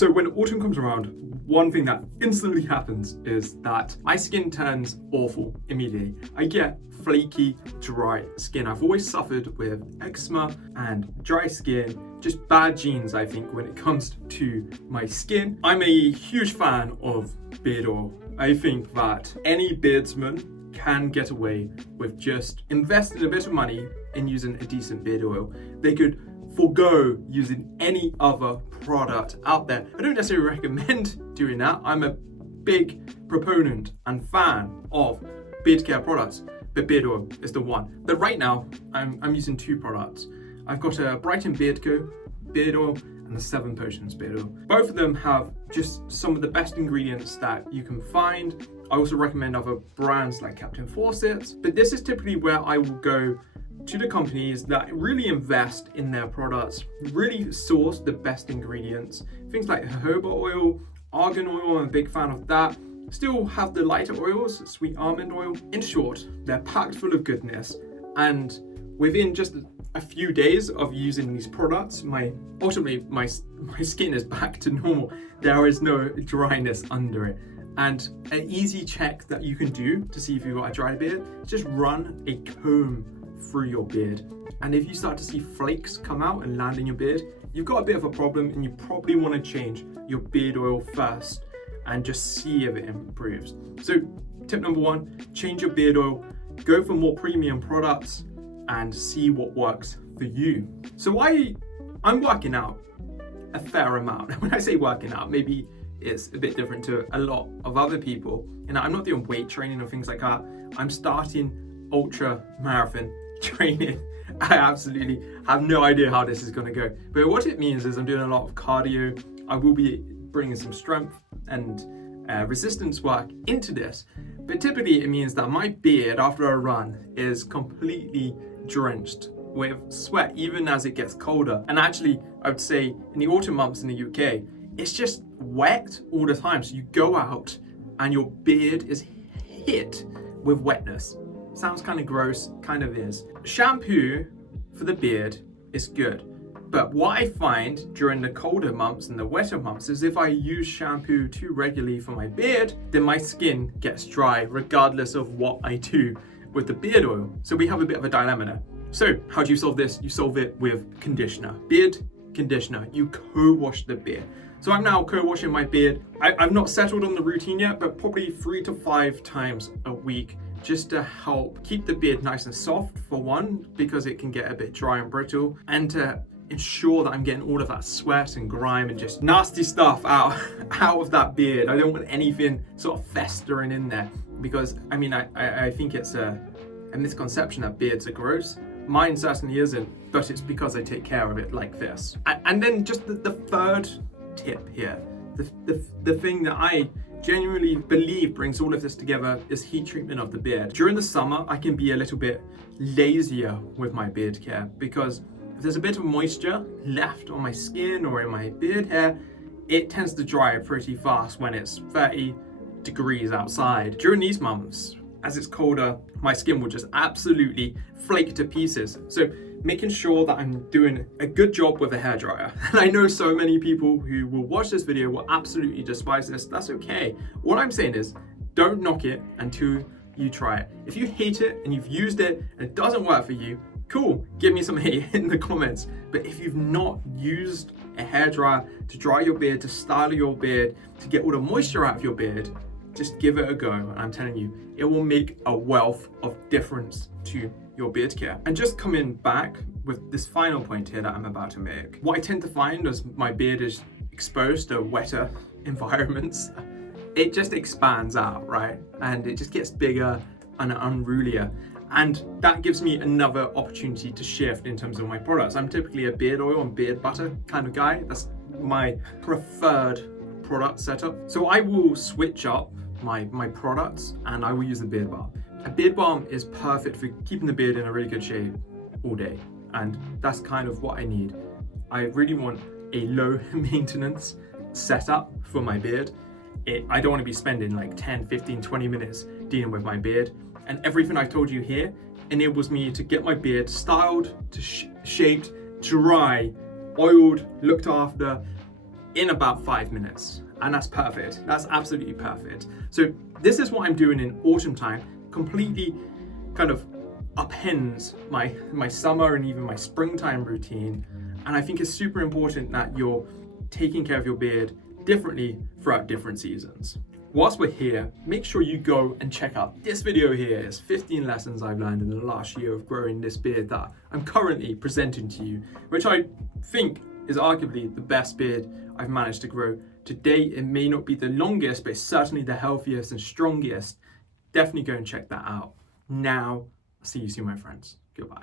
So when autumn comes around, one thing that instantly happens is that my skin turns awful immediately. I get flaky, dry skin. I've always suffered with eczema and dry skin, just bad genes, I think, when it comes to my skin. I'm a huge fan of beard oil. I think that any beardsman can get away with just investing a bit of money in using a decent beard oil. They could forego using any other product out there. I don't necessarily recommend doing that. I'm a big proponent and fan of beard care products, but beard oil is the one. But right now, I'm using two products. I've got a Brighton Beard Co. beard oil and the 7 Potions beard oil. Both of them have just some of the best ingredients that you can find. I also recommend other brands like Captain Fawcett's, but this is typically where I will go to the companies that really invest in their products, really source the best ingredients. Things like jojoba oil, argan oil, I'm a big fan of that. Still have the lighter oils, sweet almond oil. In short, they're packed full of goodness, and within just a few days of using these products, ultimately my skin is back to normal. There is no dryness under it. And an easy check that you can do to see if you've got a dry beard is just run a comb through your beard. And if you start to see flakes come out and land in your beard, you've got a bit of a problem, and you probably want to change your beard oil first and just see if it improves. So tip number 1, change your beard oil, go for more premium products and see what works for you. So I'm working out a fair amount. When I say working out, maybe it's a bit different to a lot of other people. And I'm not doing weight training or things like that. I'm starting ultra marathon training. I absolutely have no idea how this is going to go. But what it means is I'm doing a lot of cardio. I will be bringing some strength and resistance work into this. But typically it means that my beard after a run is completely drenched with sweat, even as it gets colder. And actually, I would say in the autumn months in the UK, it's just wet all the time. So you go out and your beard is hit with wetness. Sounds kind of gross, kind of is. Shampoo for the beard is good. But what I find during the colder months and the wetter months is if I use shampoo too regularly for my beard, then my skin gets dry regardless of what I do with the beard oil. So we have a bit of a dilemma there. So how do you solve this? You solve it with conditioner. Beard conditioner. You co-wash the beard. So I'm now co-washing my beard. I've not settled on the routine yet, but probably 3 to 5 times a week, just to help keep the beard nice and soft, for one, because it can get a bit dry and brittle, and to ensure that I'm getting all of that sweat and grime and just nasty stuff out of that beard. I don't want anything sort of festering in there, because I think it's a misconception that beards are gross. Mine certainly isn't, but it's because I take care of it like this. And then just the third tip here, the thing that I genuinely believe brings all of this together is heat treatment of the beard. During the summer, I can be a little bit lazier with my beard care, because if there's a bit of moisture left on my skin or in my beard hair, it tends to dry pretty fast when it's 30 degrees outside. During these months, as it's colder, my skin will just absolutely flake to pieces. So making sure that I'm doing a good job with a hairdryer. And I know so many people who will watch this video will absolutely despise this. That's okay. What I'm saying is, don't knock it until you try it. If you hate it and you've used it and it doesn't work for you, cool, give me some hate in the comments. But if you've not used a hairdryer to dry your beard, to style your beard, to get all the moisture out of your beard, just give it a go. And I'm telling you, it will make a wealth of difference to your beard care. And just coming back with this final point here that I'm about to make, what I tend to find as my beard is exposed to wetter environments, it just expands out, right? And it just gets bigger and unrulier. And that gives me another opportunity to shift in terms of my products. I'm typically a beard oil and beard butter kind of guy. That's my preferred product setup. So I will switch up my products, and I will use the Beard Balm. A Beard Balm is perfect for keeping the beard in a really good shape all day. And that's kind of what I need. I really want a low maintenance setup for my beard. I don't want to be spending like 10, 15, 20 minutes dealing with my beard. And everything I've told you here enables me to get my beard styled, to shaped, dry, oiled, looked after in about 5 minutes. And that's perfect. That's absolutely perfect. So this is what I'm doing in autumn time, completely kind of upends my summer and even my springtime routine. And I think it's super important that you're taking care of your beard differently throughout different seasons. Whilst we're here, make sure you go and check out this video here. It's 15 lessons I've learned in the last year of growing this beard that I'm currently presenting to you, which I think is arguably the best beard I've managed to grow to date. It may not be the longest, but it's certainly the healthiest and strongest. Definitely go and check that out. Now, see you soon, my friends. Goodbye.